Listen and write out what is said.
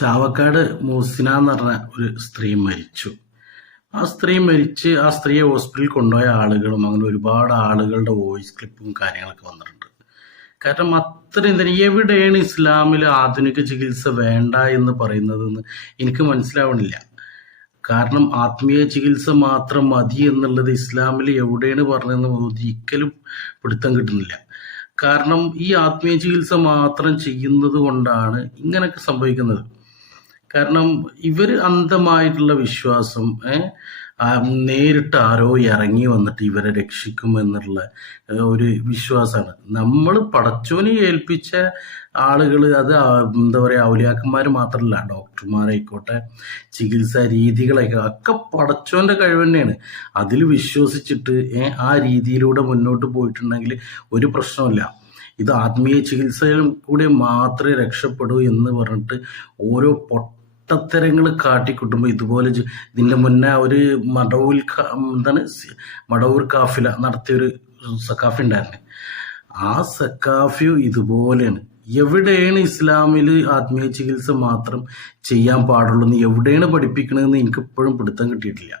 ചാവക്കാട് മൂസിന എന്ന് പറഞ്ഞ ഒരു സ്ത്രീ മരിച്ചു. ആ സ്ത്രീയെ ഹോസ്പിറ്റലിൽ കൊണ്ടുപോയ ആളുകളും അങ്ങനെ ഒരുപാട് ആളുകളുടെ വോയിസ് ക്ലിപ്പും കാര്യങ്ങളൊക്കെ വന്നിട്ടുണ്ട്. കാരണം അത്രയും തന്നെ എവിടെയാണ് ഇസ്ലാമിൽ ആധുനിക ചികിത്സ വേണ്ട എന്ന് പറയുന്നതെന്ന് എനിക്ക് മനസ്സിലാവണില്ല. കാരണം ആത്മീയ ചികിത്സ മാത്രം മതി എന്നുള്ളത് ഇസ്ലാമിൽ എവിടെയാണ് പറഞ്ഞതെന്ന് ഒരിക്കലും പിടുത്തം കിട്ടുന്നില്ല. കാരണം ഈ ആത്മീയ ചികിത്സ മാത്രം ചെയ്യുന്നത് കൊണ്ടാണ് ഇങ്ങനെയൊക്കെ സംഭവിക്കുന്നത്. കാരണം ഇവർ അന്ധമായിട്ടുള്ള വിശ്വാസം നേരിട്ട് ആരോ ഇറങ്ങി വന്നിട്ട് ഇവരെ രക്ഷിക്കുമെന്നുള്ള ഒരു വിശ്വാസമാണ്. നമ്മൾ പടച്ചോനെ ഏൽപ്പിച്ച ആളുകൾ, അത് എന്താ പറയുക, ഔലിയാക്കന്മാർ മാത്രമല്ല, ഡോക്ടർമാരായിക്കോട്ടെ, ചികിത്സാ രീതികളൊക്കെ ഒക്കെ പടച്ചോൻ്റെ കഴിവ് തന്നെയാണ്. അതിൽ വിശ്വസിച്ചിട്ട് ആ രീതിയിലൂടെ മുന്നോട്ട് പോയിട്ടുണ്ടെങ്കിൽ ഒരു പ്രശ്നമില്ല. ഇത് ആത്മീയ ചികിത്സയിലും കൂടി മാത്രമേ രക്ഷപ്പെടൂ എന്ന് പറഞ്ഞിട്ട് ഓരോ പൊട്ടത്തരങ്ങൾ കാട്ടിക്കൂട്ടുമ്പോൾ ഇതുപോലെ ഇതിൻ്റെ മുന്നേ ഒരു മടവൂർ കാഫില നടത്തിയൊരു സക്കാഫി ഉണ്ടായിരുന്നു. ആ സക്കാഫി ഇതുപോലെയാണ്. എവിടെയാണ് ഇസ്ലാമിൽ ആത്മീയ ചികിത്സ മാത്രം ചെയ്യാൻ പാടുള്ളൂ എന്ന് എവിടെയാണ് പഠിപ്പിക്കണമെന്ന് എനിക്ക് ഇപ്പോഴും പിടുത്തം കിട്ടിയിട്ടില്ല.